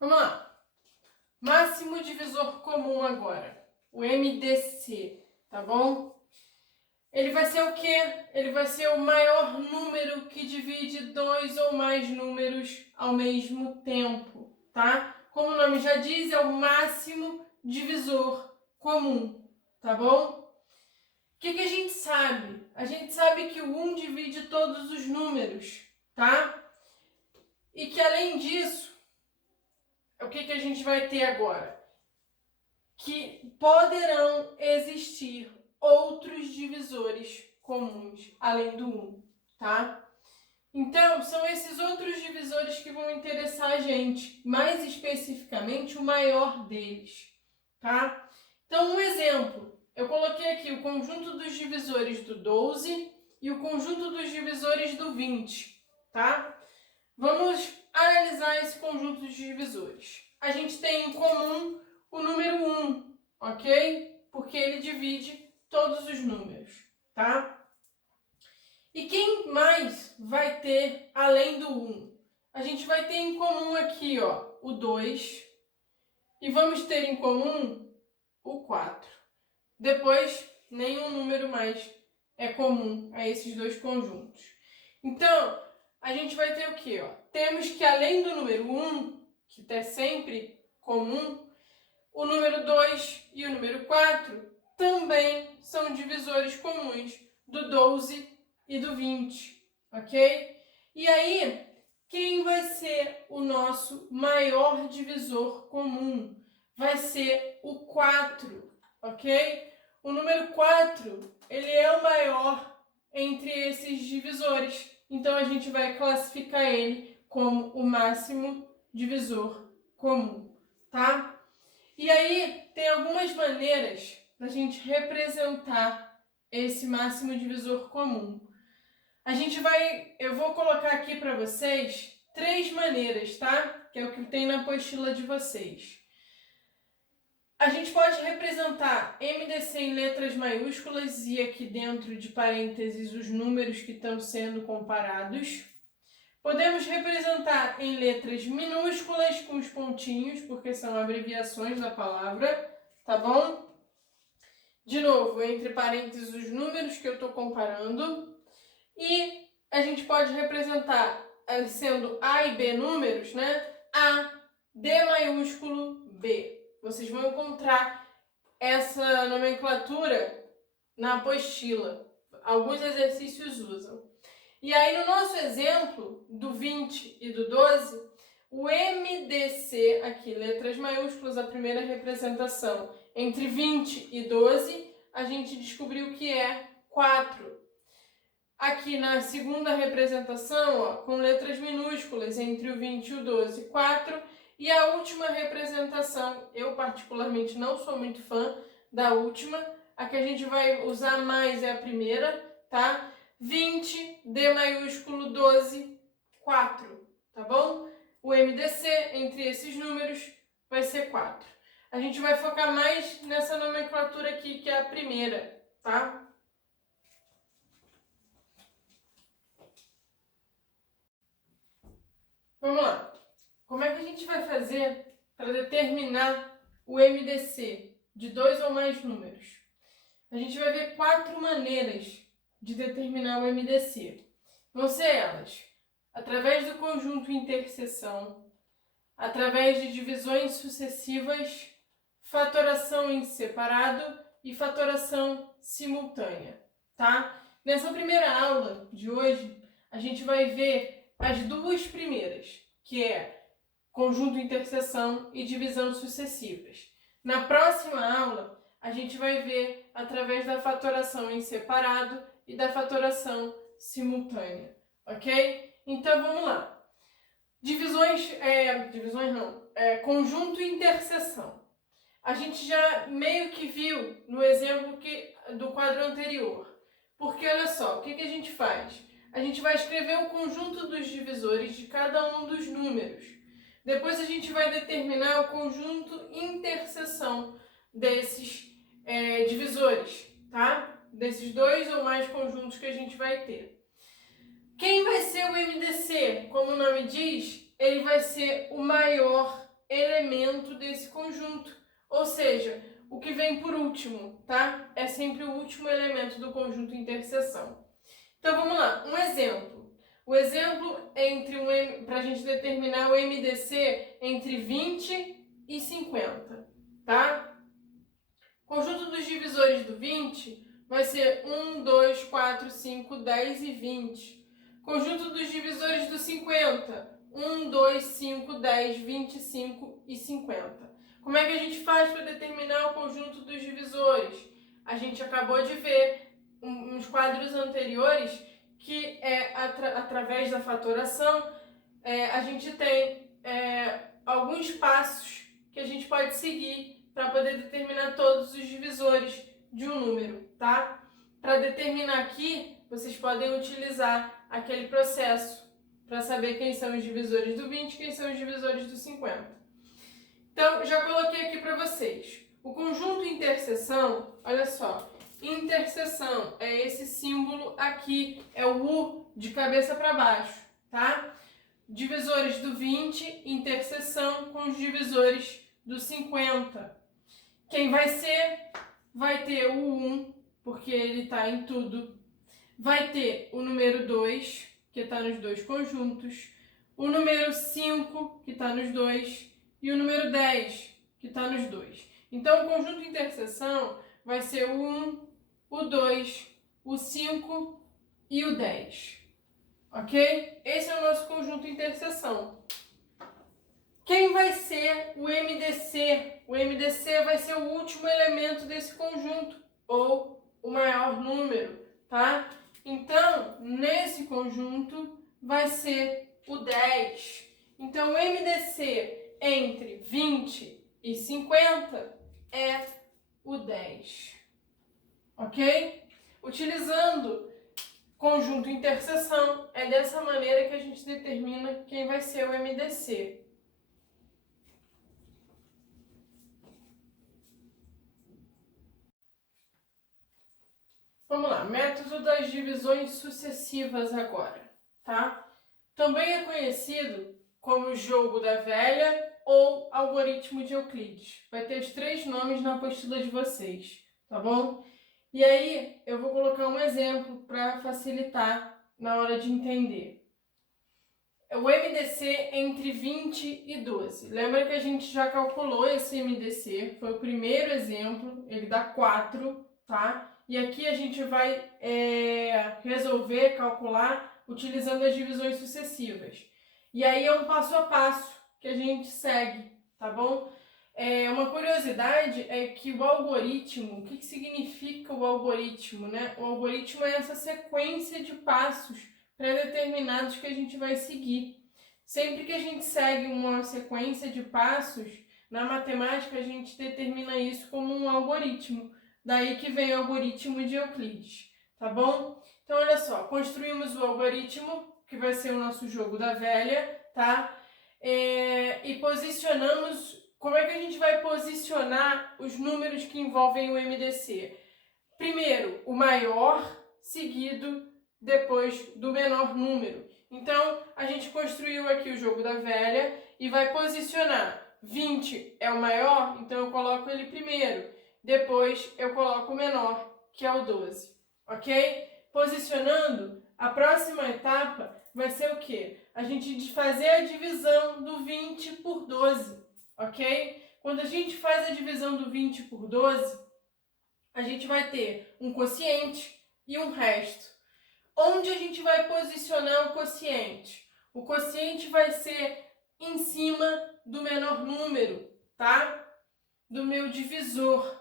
Vamos lá. Máximo divisor comum agora. O MDC, tá bom? Ele vai ser o quê? Ele vai ser o maior número que divide dois ou mais números ao mesmo tempo, tá? Como o nome já diz, é o máximo divisor comum, tá bom? O que a gente sabe? A gente sabe que o 1 divide todos os números, tá? E que além disso, o que a gente vai ter agora? Que poderão existir outros divisores comuns além do 1, tá? Então, são esses outros divisores que vão interessar a gente, mais especificamente o maior deles, tá? Então, um exemplo, eu coloquei aqui o conjunto dos divisores do 12 e o conjunto dos divisores do 20, tá? Vamos analisar esse conjunto de divisores. A gente tem em comum o número 1, ok? Porque ele divide todos os números, tá? E quem mais vai ter além do 1? A gente vai ter em comum aqui, ó, o 2. E vamos ter em comum o 4. Depois, nenhum número mais é comum a esses dois conjuntos. Então, a gente vai ter o quê? Ó? Temos que além do número 1, que é sempre comum, o número 2 e o número 4 também são divisores comuns do 12 e do 20, ok? E aí, quem vai ser o nosso maior divisor comum? Vai ser o 4, ok? O número 4, ele é o maior entre esses divisores. Então, a gente vai classificar ele como o máximo divisor comum, tá? E aí, tem algumas maneiras da gente representar esse máximo divisor comum. Eu vou colocar aqui para vocês 3 maneiras, tá? Que é o que tem na apostila de vocês. A gente pode representar MDC em letras maiúsculas e aqui dentro de parênteses os números que estão sendo comparados. Podemos representar em letras minúsculas com os pontinhos, porque são abreviações da palavra, tá bom? De novo, entre parênteses os números que eu estou comparando. E a gente pode representar, sendo A e B números, né? A, D maiúsculo, B. Vocês vão encontrar essa nomenclatura na apostila. Alguns exercícios usam. E aí, no nosso exemplo do 20 e do 12, o MDC, aqui, letras maiúsculas, a primeira representação, entre 20 e 12, a gente descobriu que é 4. Aqui na segunda representação, ó, com letras minúsculas, entre o 20 e o 12, 4. E a última representação, eu particularmente não sou muito fã da última, a que a gente vai usar mais é a primeira, tá? 20, D maiúsculo, 12, 4, tá bom? O MDC entre esses números vai ser 4. A gente vai focar mais nessa nomenclatura aqui, que é a primeira, tá? Vamos lá. Como é que a gente vai fazer para determinar o MDC de 2 ou mais números? A gente vai ver 4 maneiras de determinar o MDC. Vão ser elas: através do conjunto interseção, através de divisões sucessivas, fatoração em separado e fatoração simultânea, tá? Nessa primeira aula de hoje, a gente vai ver as duas primeiras, que é conjunto interseção e divisão sucessivas. Na próxima aula, a gente vai ver através da fatoração em separado e da fatoração simultânea, ok? Então, vamos lá. Conjunto e interseção. A gente já meio que viu no exemplo do quadro anterior. Porque, olha só, o que a gente faz? A gente vai escrever o conjunto dos divisores de cada um dos números. Depois a gente vai determinar o conjunto interseção desses divisores, tá? Desses 2 ou mais conjuntos que a gente vai ter. Quem vai ser o MDC? Como o nome diz, ele vai ser o maior elemento desse conjunto, ou seja, o que vem por último, tá? É sempre o último elemento do conjunto interseção. Então vamos lá, um exemplo. O exemplo entre para a gente determinar o MDC entre 20 e 50, tá? Conjunto dos divisores do 20 vai ser 1, 2, 4, 5, 10 e 20. Conjunto dos divisores do 50, 1, 2, 5, 10, 25 e 50. Como é que a gente faz para determinar o conjunto dos divisores? A gente acabou de ver nos quadros anteriores que através da fatoração a gente tem alguns passos que a gente pode seguir para poder determinar todos os divisores de um número, tá? Para determinar aqui, vocês podem utilizar aquele processo para saber quem são os divisores do 20 e quem são os divisores do 50. Então, já coloquei aqui para vocês. O conjunto interseção, olha só, interseção é esse símbolo aqui, é o U de cabeça para baixo, tá? Divisores do 20, interseção com os divisores do 50. Quem vai ser? Vai ter o 1, porque ele está em tudo. Vai ter o número 2, que está nos dois conjuntos. O número 5, que está nos dois. E o número 10, que está nos dois. Então, o conjunto de interseção vai ser o 1, o 2, o 5 e o 10. Ok? Esse é o nosso conjunto de interseção. Quem vai ser o MDC? O MDC vai ser o último elemento desse conjunto, ou o maior número, tá? Então, nesse conjunto, vai ser o 10. Então, o MDC entre 20 e 50 é o 10. Ok? Utilizando conjunto interseção, é dessa maneira que a gente determina quem vai ser o MDC. Vamos lá, método das divisões sucessivas agora, tá? Também é conhecido como jogo da velha ou algoritmo de Euclides. Vai ter os 3 nomes na apostila de vocês, tá bom? E aí eu vou colocar um exemplo para facilitar na hora de entender. O MDC entre 20 e 12. Lembra que a gente já calculou esse MDC, foi o primeiro exemplo, ele dá 4, tá? E aqui a gente vai resolver, calcular, utilizando as divisões sucessivas. E aí é um passo a passo que a gente segue, tá bom? Uma curiosidade é que o algoritmo, o que significa o algoritmo, né? O algoritmo é essa sequência de passos pré-determinados que a gente vai seguir. Sempre que a gente segue uma sequência de passos, na matemática a gente determina isso como um algoritmo. Daí que vem o algoritmo de Euclides, tá bom? Então, olha só, construímos o algoritmo, que vai ser o nosso jogo da velha, tá? E posicionamos, como é que a gente vai posicionar os números que envolvem o MDC? Primeiro, o maior, seguido depois do menor número. Então, a gente construiu aqui o jogo da velha e vai posicionar 20 é o maior, então eu coloco ele primeiro. Depois eu coloco o menor, que é o 12, ok? Posicionando, a próxima etapa vai ser o quê? A gente fazer a divisão do 20 por 12, ok? Quando a gente faz a divisão do 20 por 12, a gente vai ter um quociente e um resto. Onde a gente vai posicionar o quociente? O quociente vai ser em cima do menor número, tá? Do meu divisor.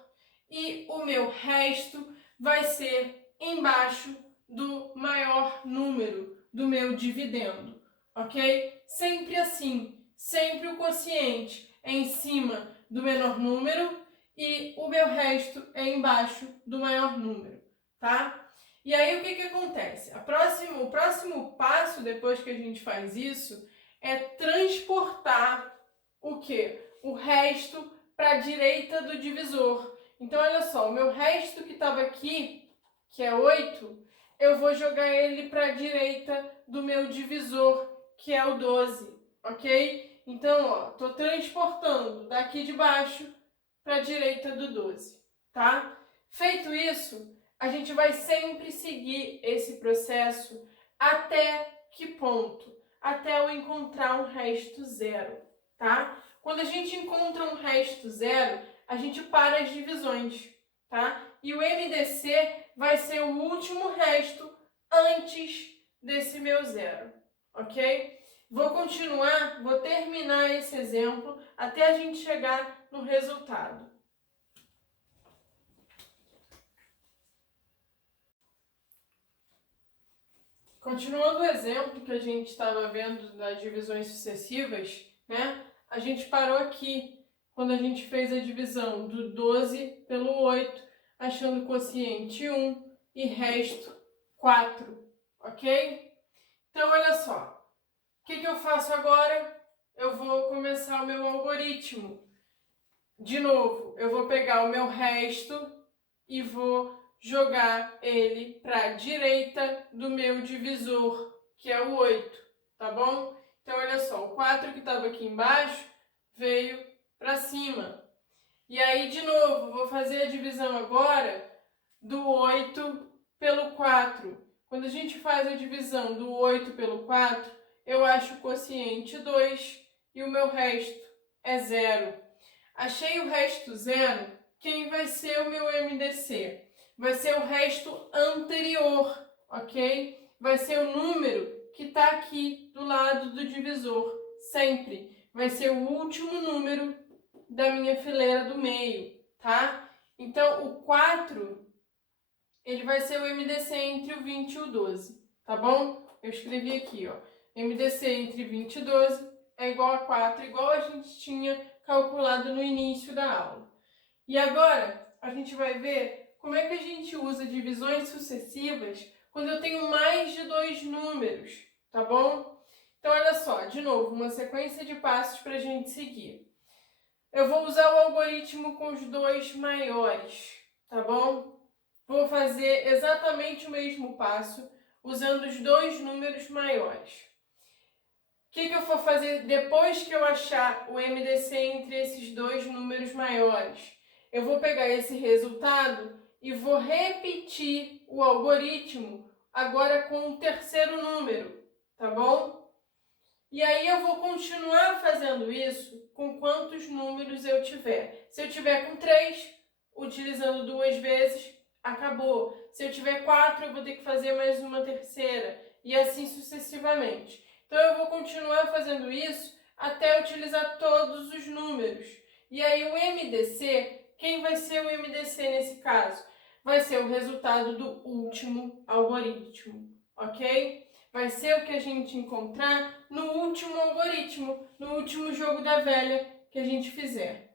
E o meu resto vai ser embaixo do maior número, do meu dividendo, ok? Sempre assim, sempre o quociente é em cima do menor número e o meu resto é embaixo do maior número, tá? E aí o que acontece? O próximo passo, depois que a gente faz isso, é transportar o quê? O resto para a direita do divisor. Então, olha só, o meu resto que estava aqui, que é 8, eu vou jogar ele para a direita do meu divisor, que é o 12, ok? Então, ó, tô transportando daqui de baixo para a direita do 12, tá? Feito isso, a gente vai sempre seguir esse processo até que ponto? Até eu encontrar um resto zero, tá? Quando a gente encontra um resto zero, a gente para as divisões, tá? E o MDC vai ser o último resto antes desse meu zero, ok? Vou continuar, vou terminar esse exemplo até a gente chegar no resultado. Continuando o exemplo que a gente estava vendo das divisões sucessivas, né? A gente parou aqui quando a gente fez a divisão do 12 pelo 8, achando quociente 1 e resto 4, ok? Então, olha só. O que eu faço agora? Eu vou começar o meu algoritmo. De novo, eu vou pegar o meu resto e vou jogar ele para a direita do meu divisor, que é o 8, tá bom? Então, olha só, o 4 que estava aqui embaixo veio para cima. E aí, de novo, vou fazer a divisão agora do 8 pelo 4. Quando a gente faz a divisão do 8 pelo 4, eu acho o quociente 2 e o meu resto é 0. Achei o resto 0, quem vai ser o meu MDC? Vai ser o resto anterior, ok? Vai ser o número que está aqui do lado do divisor, sempre. Vai ser o último número da minha fileira do meio, tá? Então, o 4, ele vai ser o MDC entre o 20 e o 12, tá bom? Eu escrevi aqui, ó. MDC entre 20 e 12 é igual a 4, igual a gente tinha calculado no início da aula. E agora, a gente vai ver como é que a gente usa divisões sucessivas quando eu tenho mais de 2 números, tá bom? Então, olha só, de novo, uma sequência de passos para a gente seguir. Eu vou usar o algoritmo com os 2 maiores, tá bom? Vou fazer exatamente o mesmo passo, usando os 2 números maiores. O que eu vou fazer depois que eu achar o MDC entre esses 2 números maiores? Eu vou pegar esse resultado e vou repetir o algoritmo agora com o terceiro número, tá bom? E aí eu vou continuar fazendo isso com quantos números eu tiver. Se eu tiver com 3, utilizando 2 vezes, acabou. Se eu tiver 4, eu vou ter que fazer mais uma terceira, e assim sucessivamente. Então eu vou continuar fazendo isso até utilizar todos os números. E aí o MDC, quem vai ser o MDC nesse caso? Vai ser o resultado do último algoritmo, ok? Vai ser o que a gente encontrar no último algoritmo, no último jogo da velha que a gente fizer.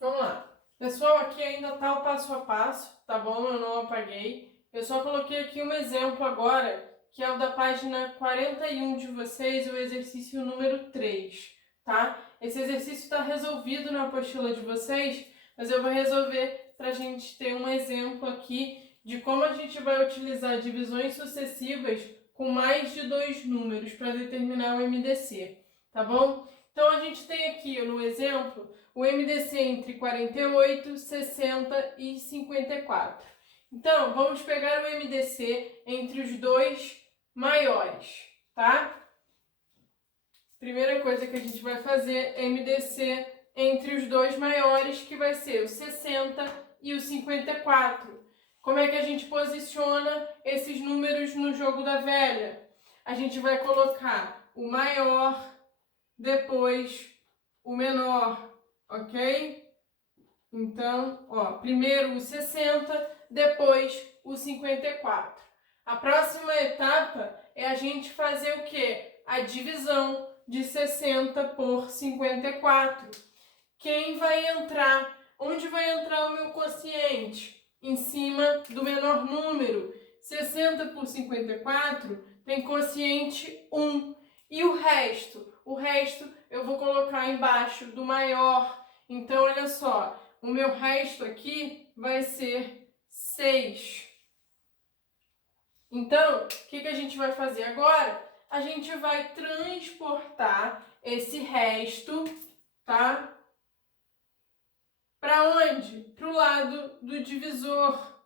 Vamos lá. Pessoal, aqui ainda está o passo a passo, tá bom? Eu não apaguei. Eu só coloquei aqui um exemplo agora, que é o da página 41 de vocês, o exercício número 3, tá? Esse exercício está resolvido na apostila de vocês, mas eu vou resolver para a gente ter um exemplo aqui de como a gente vai utilizar divisões sucessivas com mais de 2 números para determinar o MDC, tá bom? Então, a gente tem aqui no exemplo o MDC entre 48, 60 e 54. Então, vamos pegar o MDC entre os 2 maiores, tá? Primeira coisa que a gente vai fazer é MDC entre os 2 maiores, que vai ser o 60 e o 54. Como é que a gente posiciona esses números no jogo da velha? A gente vai colocar o maior, depois o menor, ok? Então, ó, primeiro o 60, depois o 54. A próxima etapa é a gente fazer o quê? A divisão de 60 por 54. Quem vai entrar? Onde vai entrar o meu quociente? Em cima do menor número. 60 por 54 tem quociente 1. E o resto? O resto eu vou colocar embaixo do maior. Então, olha só, o meu resto aqui vai ser 6. Então, o que a gente vai fazer agora? A gente vai transportar esse resto, tá? Para onde? Para o lado do divisor,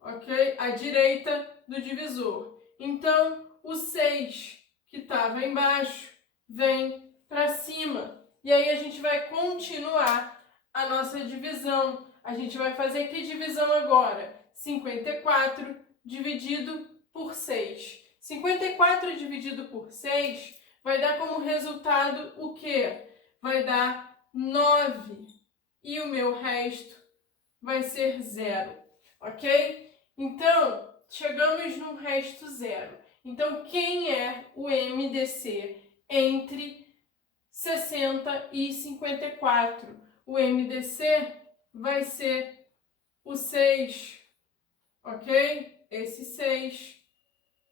ok? À direita do divisor. Então, o 6 que estava embaixo vem para cima. E aí a gente vai continuar a nossa divisão. A gente vai fazer que divisão agora? 54 dividido por 6. 54 dividido por 6 vai dar como resultado o quê? Vai dar 9. E o meu resto vai ser 0, ok? Então, chegamos num resto 0. Então, quem é o MDC entre 60 e 54? O MDC vai ser o 6, ok? Esse 6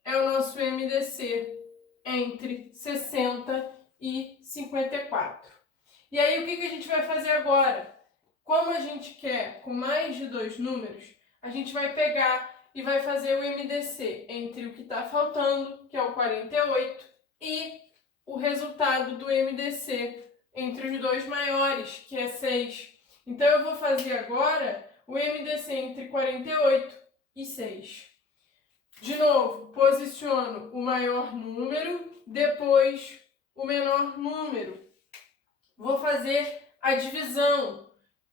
é o nosso MDC entre 60 e 54. E aí, o que a gente vai fazer agora? Como a gente quer com mais de 2 números, a gente vai pegar e vai fazer o MDC entre o que está faltando, que é o 48, e o resultado do MDC entre os dois maiores, que é 6. Então, eu vou fazer agora o MDC entre 48 e 6. De novo, posiciono o maior número, depois o menor número. Vou fazer a divisão.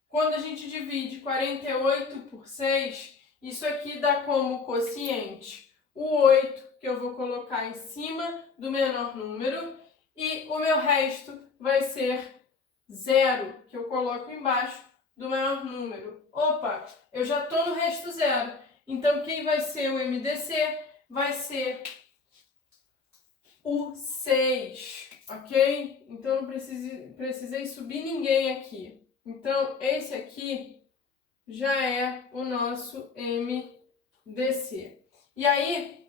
Quando a gente divide 48 por 6, isso aqui dá como quociente o 8, que eu vou colocar em cima do menor número, e o meu resto vai ser 0, que eu coloco embaixo do maior número. Opa, eu já estou no resto 0. Então, quem vai ser o MDC? Vai ser o 6, ok? Então, não precisei subir ninguém aqui. Então, esse aqui já é o nosso MDC. E aí,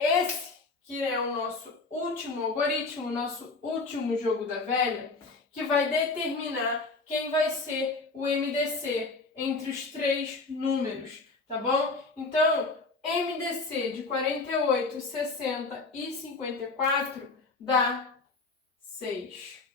esse que é o nosso último algoritmo, o nosso último jogo da velha, que vai determinar quem vai ser o MDC entre os 3 números, tá bom? Então, MDC de 48, 60 e 54 dá 6.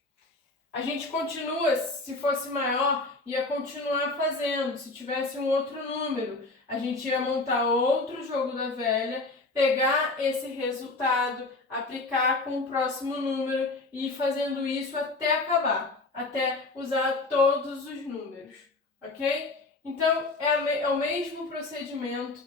A gente continua, se fosse maior, ia continuar fazendo. Se tivesse um outro número, a gente ia montar outro jogo da velha, pegar esse resultado, aplicar com o próximo número e ir fazendo isso até acabar, até usar todos os números, ok? Então, é o mesmo procedimento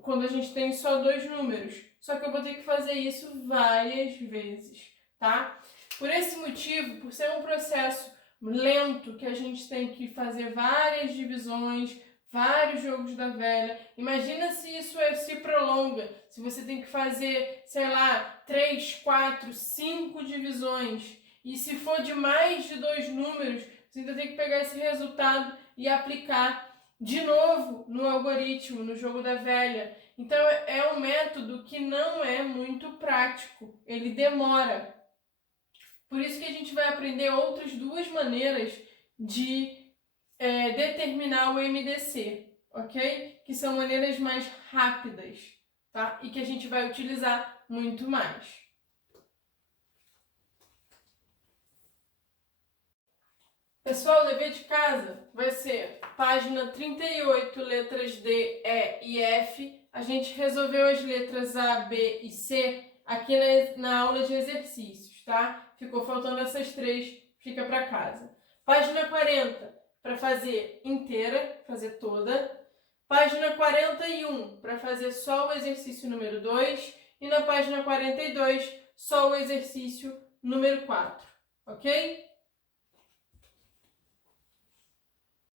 quando a gente tem só 2 números, só que eu vou ter que fazer isso várias vezes, tá? Por esse motivo, por ser um processo lento, que a gente tem que fazer várias divisões, vários jogos da velha, imagina se isso se prolonga, se você tem que fazer, sei lá, 3, 4, 5 divisões, e se for de mais de 2 números, você ainda tem que pegar esse resultado e aplicar de novo no algoritmo, no jogo da velha. Então, é um método que não é muito prático, ele demora. Por isso que a gente vai aprender outras 2 maneiras de determinar o MDC, ok? Que são maneiras mais rápidas, tá? E que a gente vai utilizar muito mais. Pessoal, o dever de casa vai ser página 38, letras D, E e F. A gente resolveu as letras A, B e C aqui na aula de exercícios, tá? Ficou faltando essas 3, fica para casa. Página 40, para fazer inteira, fazer toda. Página 41, para fazer só o exercício número 2. E na página 42, só o exercício número 4, ok?